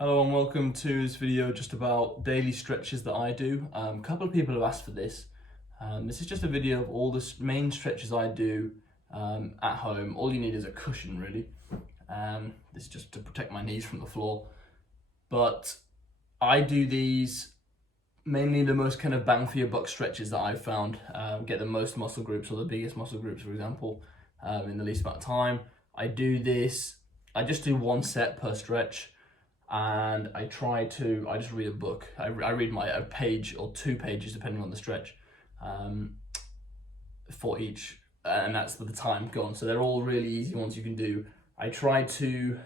Hello and welcome to this video just about daily stretches that I do. A couple of people have asked for this. This is just a video of all the main stretches I do at home. All you need is a cushion really. This is just to protect my knees from the floor. But I do these mainly the most kind of bang for your buck stretches that I've found. Get the most muscle groups or the biggest muscle groups, for example, in the least amount of time. I just do one set per stretch. And I just read a book. I read a page or 2 pages depending on the stretch for each, and that's the time gone. So they're all really easy ones you can do. I try to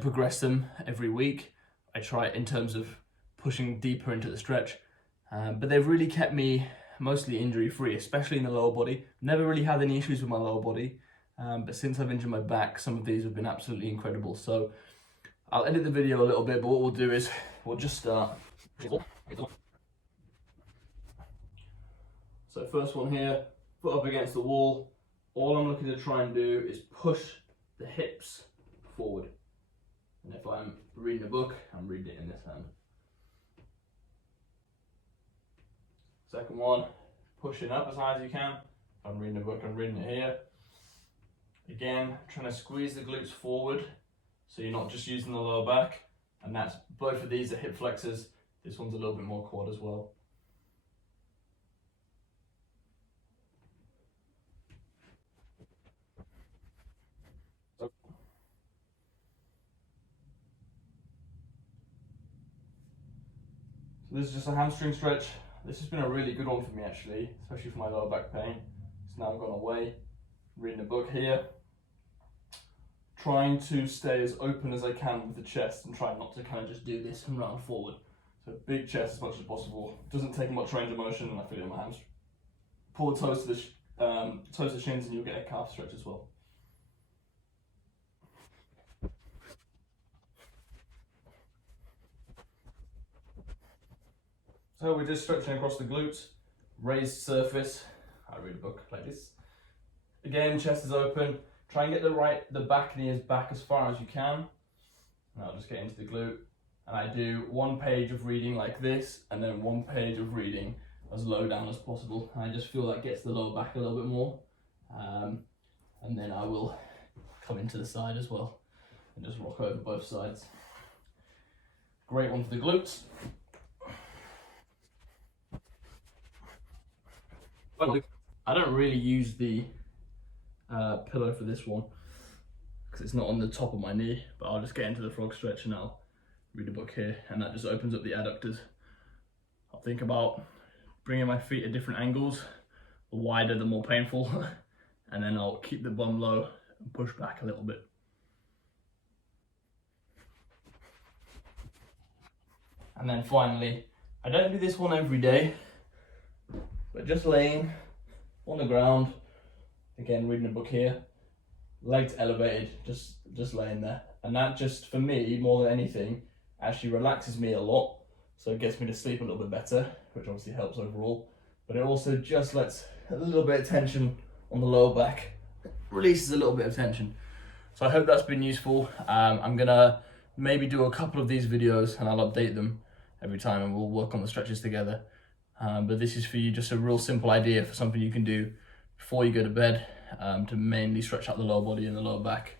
progress them every week. I try in terms of pushing deeper into the stretch, but they've really kept me mostly injury free, especially in the lower body. Never really had any issues with my lower body. But since I've injured my back, some of these have been absolutely incredible. So I'll edit the video a little bit, but what we'll do is we'll just start. So first one here, foot up against the wall. All I'm looking to try and do is push the hips forward. And if I'm reading a book, I'm reading it in this hand. Second one, pushing up as high as you can. If I'm reading a book, I'm reading it here. Again, trying to squeeze the glutes forward so you're not just using the lower back, and that's both of these are hip flexors. This one's a little bit more quad as well. So this is just a hamstring stretch. This has been a really good one for me actually, especially for my lower back pain. It's now gone away. Reading a book here, trying to stay as open as I can with the chest and trying not to kind of just do this and round forward. So big chest as much as possible. Doesn't take much range of motion, and I feel it in my hamstring. Pull the toes to the shins, and you'll get a calf stretch as well. So we're just stretching across the glutes, raised surface. I read a book like this. Again, chest is open. Try and get the back knee back as far as you can. And I'll just get into the glute. And I do 1 page of reading like this, and then 1 page of reading as low down as possible. And I just feel that gets the lower back a little bit more. And then I will come into the side as well and just rock over both sides. Great one for the glutes. I don't really use the pillow for this one because it's not on the top of my knee, but I'll just get into the frog stretch and I'll read a book here, and that just opens up the adductors. I'll think about bringing my feet at different angles, the wider the more painful, and then I'll keep the bum low and push back a little bit. And then finally, I don't do this one every day, but just laying on the ground, again reading a book here, legs elevated, just laying there. And that just, for me, more than anything, actually relaxes me a lot. So it gets me to sleep a little bit better, which obviously helps overall. But it also just lets a little bit of tension on the lower back, releases a little bit of tension. So I hope that's been useful. I'm gonna maybe do a couple of these videos and I'll update them every time, and we'll work on the stretches together. But this is for you, just a real simple idea for something you can do before you go to bed, to mainly stretch out the lower body and the lower back.